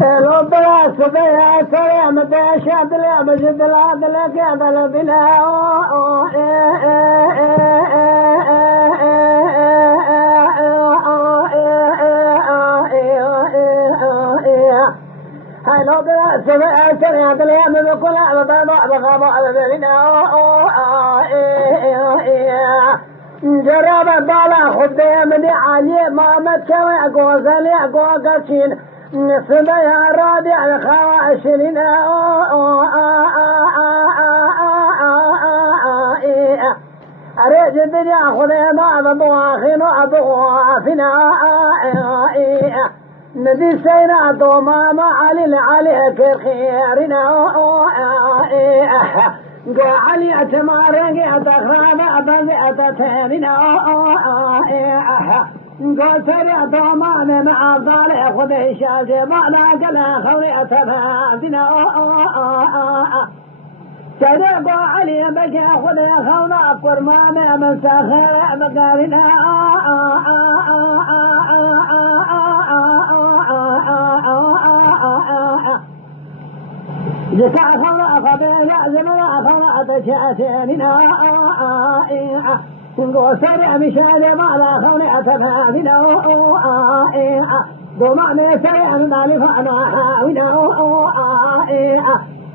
لو بلا سبيا سريع مداشات لا مجد لا دلك يا دل بلا هاي لو بلا سبيا سريع دلك من كل بغضاء بلا جرب بالا خدي من علي ما متكوي غوزلي غوغشين نسبة يا رادي على خواشرين أريد الدنيا خذي ما بواخين وأبوافنا ندي سينا دوما ما علي خيرنا علي أتمارك أتخراب أتتهمنا قلت لي دوما مع ظالي خذي شاجي بالا قلا خوري أتبهاتنا تدق علي بك خذي خونا قرمانا من ساخر مقارنا جتع خونا خذي يعزمنا خونا أتشاتيننا سرع مشاهد بالا خوني أتفادنا دوماني سرع مالي فانا حاونا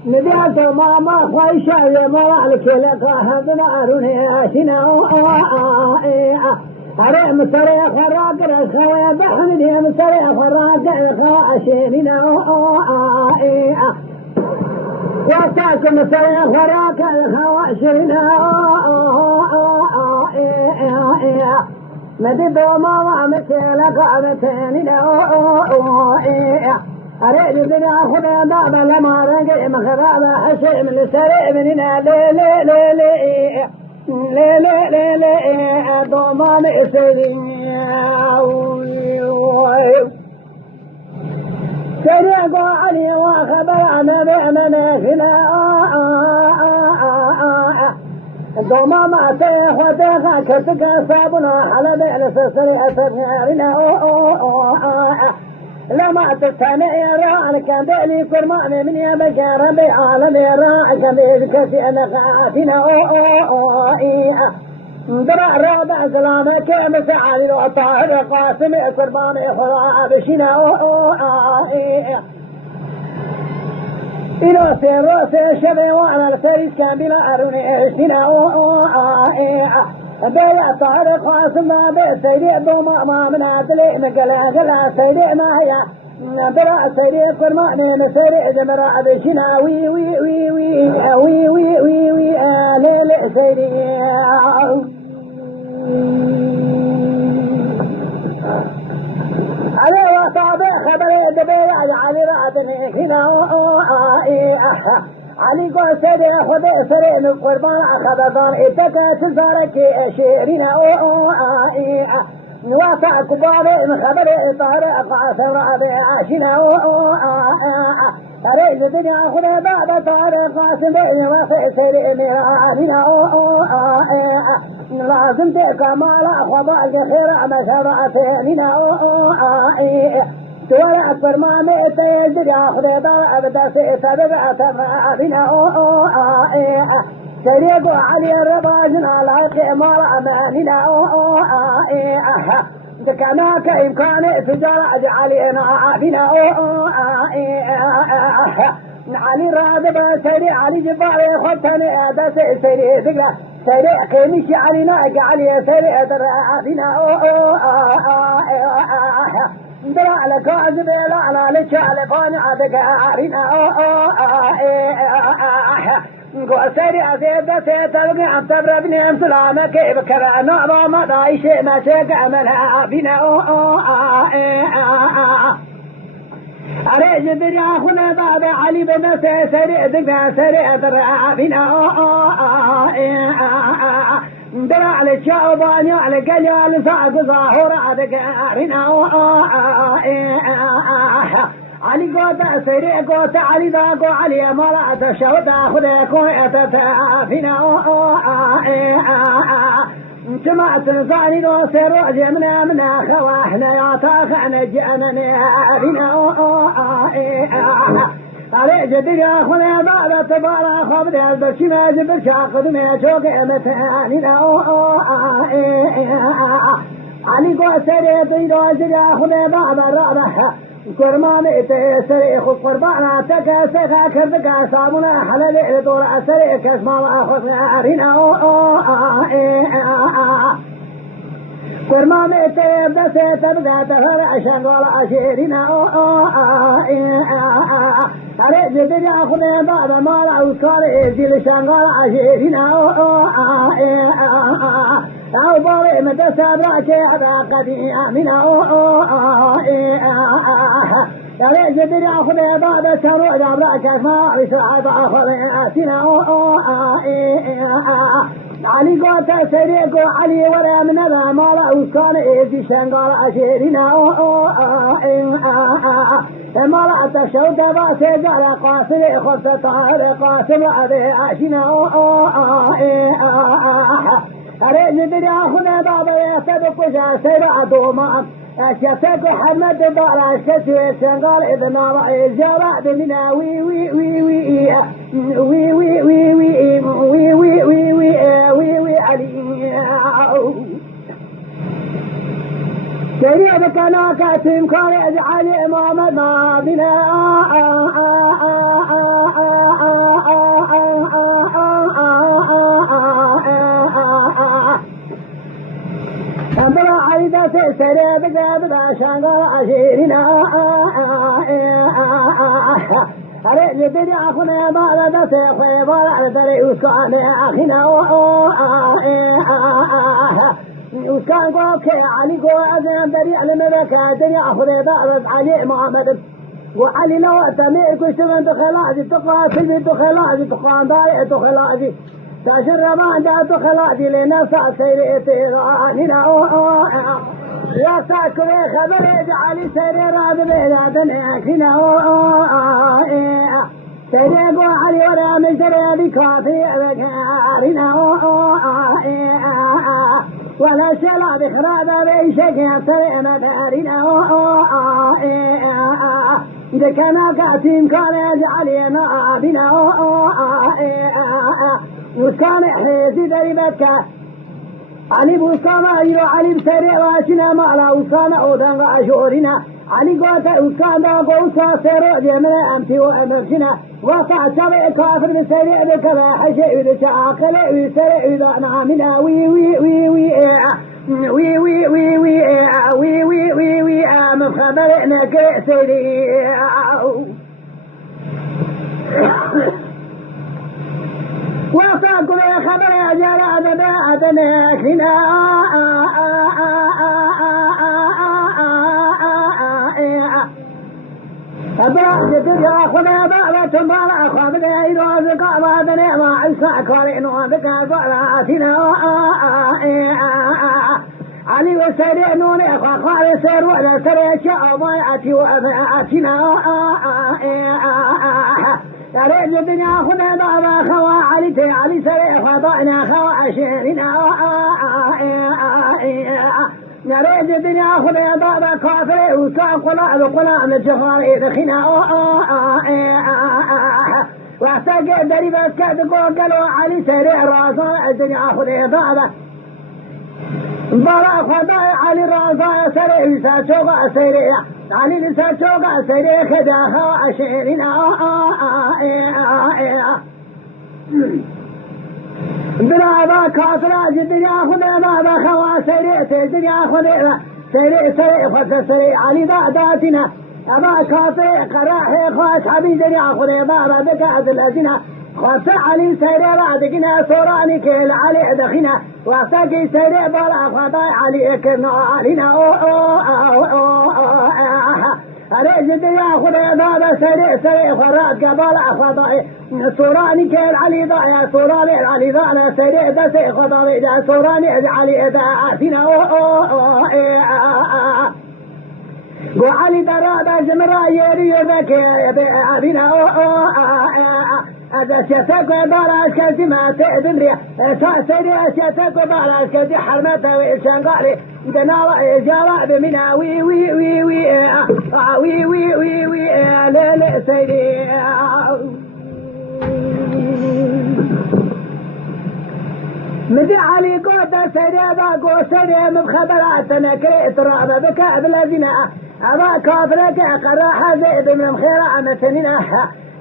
نبيعت ماما خوي شاي مالك لك هدنا أروني أشنا أريم سرع خراك رخوة بحن ديم سرع خراك رخوة أشيننا واتاكم سرع خراك رخوة أشيننا مدد وما مثلك عمتين أريد الدنيا خذ بعض لما رجع مخراب حشي من السريع مننا لي لي لي لي لي لي لي لي ضمان سريع علي وخبر أنا بأمنا خلا دوما ما تيخ وتيخ كتك صابنا على بئل سريع سريعنا لما تستمع راعك بئلي كرماني من يا بشار بعالمي راعك بذكتي أنا خافنا درع رابع سلامك مسعالي وطاهر قاسمي كرماني خرابشنا إلى سير شبه وعلى الفريد كان بلا أروني إشتنا بيع طارق قاسم بيع سيدي دوما ما من عدلي مقلا سيدي ما هي برا سيدي كرماني مسيري جمرا بشنا وي وي وي وي وي وي وي وي ليلي سيدي علي وصابي خبري دبيع علي راتني هنا علي قول سيدي خذي سرين القربان أخذ إتكا تزارك شيرين نوافع كباري من خبري طارق قاسم رابي عاشنا أريد الدنيا خذي بعد طارق قاسم نوافع سيدي ميرابنا لازم تكمال خضاء الخير مسابعتنا سورة أكبر ما ميت يا خذي دار أبدا سيتبع تبعنا سريد علي الرباجنا لايق مال أماننا كانك إمكان تجارة علينا عابنا علي رادب سري علي جباري خدتني أدس سري ذكلا سري قيمش علينا علي سري درعابنا درع لك عزب لا لك على فاني عدك عارنا سري أزيد سيتلقي عن تبربني أمسلامك بكرا نعظى مضايش ما شك عملها بنا أريد الدنيا خنا بعد علي بن سري ذكا سري درع بنا درع للشعبان على قليل صعب ظاهر عدك عارنا علي قوتا سري قوتا علي ذاقو علي مرات شوتا خذيك ويتتافنا سمعت صاني نوصر جمنا من خواحنا تاخنا جانا نارنا على جدنا خنا بعد تبارا خبر البشنا جبر شاقد ما شوق متاننا علي قو سري بيدو جدا خنا بعد رابح كرمان سري خو قربانا تكا سكا كردكا صابنا حلال دور سري كسما اخذنا ارنا كرمان بس تبقى تهر شغال اشيرنا على جدنا خنا بعد ما راو صار ازيل شغال اشيرنا او باري متسابرا كعدا قديا منا على جدنا خنا بعد سرو جبرا كسما اسعاد اخذنا علي قوتا سريقو علي ورا من ذا مالا وكان ايدي شنقال اشيرنا مالا تشوت باسي جعل قاسي خبت طهر قاسم عدي اشنا اريد بدي اخذ بعض يصدق جاسر دوما شفتك حمد بارا شتوي شنقال اذا ما الجرع بمنا وي وي وي وي وي وي وي وي وي وي وي وي وي علي سريعك انا كاتم كارج علي امامنا بنا أمبرا عيدا سيسري بدا شانقال عشيرنا أريد بدي أخونا بعد سيخوي بارع دري وسكان أخينا وسكان قوكي علي قوة أزيان دري على مبكا دري أخونا بعد علي محمد وعلي لو أتمير كشتغن تخلاجي تقاتل بتخلاجي تقان داري تخلاجي تاشر رمان دا تخلاجي لنفسا سيري رانينا يا ساكري خبري جعلي سيري راد بيناتنا أخينا سيري قو علي ولا من سيري بكافي بكارنا ولا شلا بخراد بيشك سيري مدارنا إذا كان كاتم كان يجعلنا بنا وكان حيزي دريبك علي بوسانا أيو علي بسريع واشنا معلا وكان أودان وأشورنا علي قوتا وكان دا قوسا سيرو جمنا أمتي وأمرشنا وقع شبع كافر بسريع بكبا حشي إذا شاقل ويسريع إذا نعمنا وي وي وي وي وي وي وي وي وي وي وي وي مخبرنا كسري وصاكم يا خبر يا جرى أدنى كنا أبعد يا خنا بعد تمارا خابد إذا ذكر بعدنا ما عسى كارين وذكر بعدنا علي وسير نوني خال سير ولا سير شاء ما يأتي وأتينا يا ريت الدنيا خنا بعد خوا علي سير خضعنا خوا عشيرنا يا ريت الدنيا خنا بعد كافر وساق قلا من جفار دخنا واحتاج دريبة كاتب قالوا علي سير راسا الدنيا خنا بعد برا خداي علي راسا سري ساتوغا سري علي ساتوغا سري خداها عشيرنا بلا كاسرا جدني اخذ ما خوا سري تدني اخذ سري فت سري علي بعداتنا ابا كاسر قراح خاش حبيبي اخذ ما بك الذين خاص علي سيري بعدكنا سوراني كيل علي دخنا واساكي سيري بلا خداي علي كرنا علينا أريد يا خداي بابا سيري خراج بلا خداي سوراني كيل علي ضايا سوراني علي ضانا سيري دسي خداي دا سوراني علي دا عافينا وعلي درا جمرا يري ذكي أبينا هذا شتاك باراش كذي ما تدمري سيدي شتاك باراش كذي حرمته وإنسان قالي دنا إجابة بمنا وي وي وي وي وي وي وي وي لا لا سيدي مدي علي قوت سيدي باقو سيدي مبخبراتنا كريت رابا بك بلازنا أبا كافرك قراحة زيد من خير مثلنا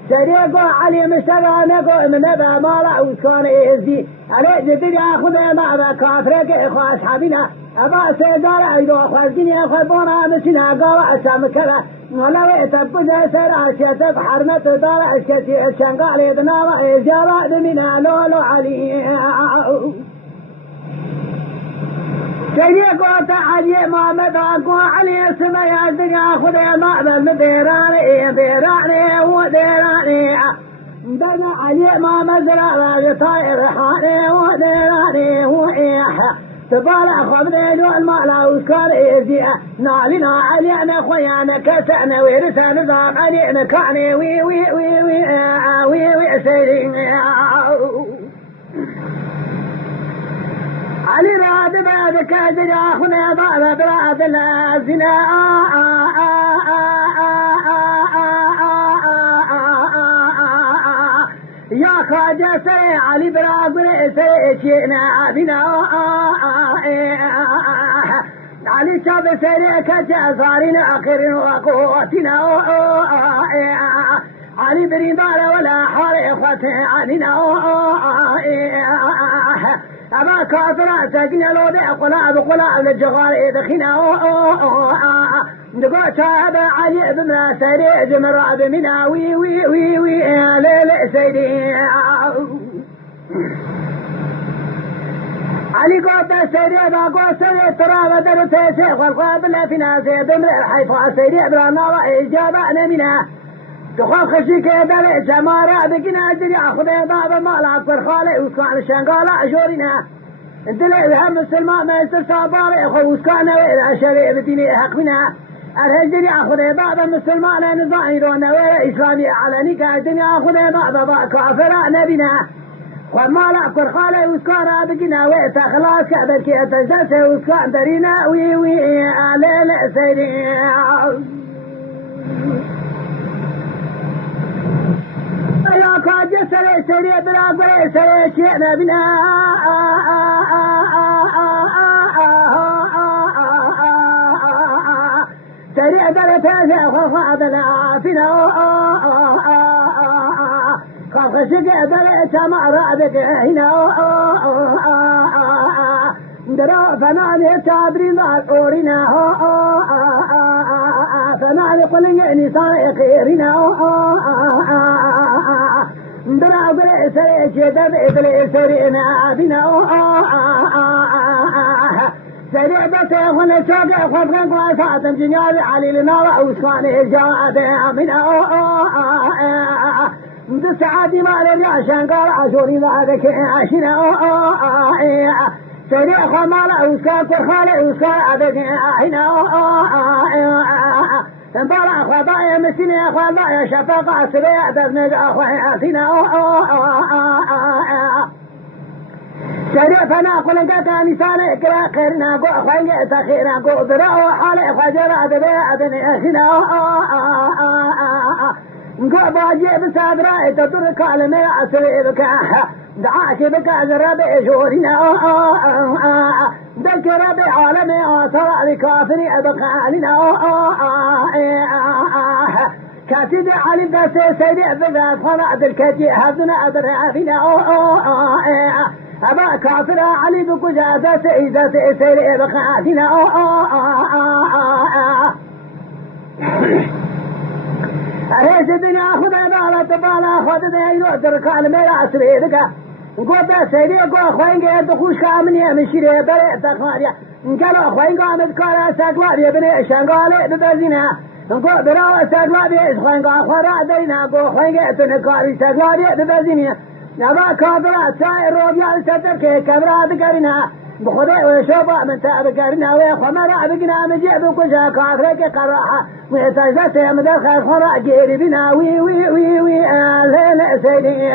سيدي قو علي مشتغل نقو من أبا مالا وسكان إيزي علي جدي أخذ مع أبا كافرك إخوة أصحابنا أبا سيدار أيضا خوزيني أخذونا مسنا قال أسام كلا ولو يتبقى سير أشياء حرمة دار أشياء الشنقال يدنا إجابة منا لولو علي سيدي قوت علي ما مدعكو علي اسمي أزدق أخذ ما بمديراني ديراني وديراني دنا علي ما مزرع راجي طائر حاني وديراني وإيحا تبارع خبرين والمالا وسكار إيزي نالنا علينا خويانا كسأنا ويرسا نظام علينا كعني وي وي وي وي وي وي سيرين علي راد بعد كاجر أخنا بعد براد الزنا يا خواجة سي علي براد سي شينا بنا علي شاب سيري كجا صارين آخرين وقوتنا علي بريدار ولا حار إخوتي علينا أبا كافرة سجن لو بقلا بقلا للجغال إدخنا دقوا شاب علي بما سيري جمرة بمنا وي وي وي وي ليل سيدي علي قوت سيدي باقو سيدي ترى بدر تيسي والقوات لا فينا سيد امرئ حيث سيدي برانا وإجابة منا تخاف خشيك يدري سمارة بقنا أجري أخذ بابا مالا أكبر خالي وسكان الشنقالة أجورنا انت الهم السلماء ما يسترسى بابا أخو وسكانا وإذا شريع بديني حق منها الهجري أخذ بابا مسلمان لأن ظاهرون وإلى إسلامي على نكا الدنيا أخذ بابا كافر نبينا وما لا أكبر خالي وسكانا بقنا وإذا خلاص كأبر كي أتجلسه وسكان درينا وي وي ليل سيدي يا كاجي سري سري بلا قوي سري شيئنا بنا سري درت هذا خفاضنا فينا خفشك درت ما رأبك هنا درا فناني تابرين أورينا فناني قلنا نساء خيرنا درا قلنا سري شدد إدري سرينا بنا سريع بتاخذ شوقي خبرك وفاتن جنابي علي لنا وأوساني جاد منا بسعادي ما لرجع شنقار عشوري بعدك عشنا سريع خمال أوساك خالي أوساك عدك هنا انبارع خضايا مسيني خضايا شفاقة سريع دفنك أخوي فينا سريع فنا قلنك نسان كرا خيرنا قو أخوي تخيرنا قو براء حالي خجر عدبي أدني أخينا قو باجي بسادرا تدرك على ميع سريبك دعاك بك ذرابي شورنا دلك ربي عالمي أصرع لكافري أبقى لنا كاتب علي بس سيدي بذات فرع الكتي هذنا أدرع فينا أبا كافر علي بكجا سيدة سيدي أبقى لنا أريد الدنيا أخذ بالا تبالا أخذ دينو درك على ميرا سريدك قوة سيدي قوة أخوين قيد دخوش كامنية من شريه بريء تخاريا قالوا أخوين قامت كالا ساقوابي بني شنقالي ببزينا قوة براوة ساقوابي أخوين قاخورا دينا قوة أخوين قيد تنكاري ساقوابي ببزينا نبا كابرا سائر روبيا ستركي كبرا بكرنا بخدي وشوبا من تابكرنا ويخمرا بقنا مجيب كجا كافرك قراحة ويتجبت يمدر خير خرا جيري بنا وي وي وي وي لين سيدي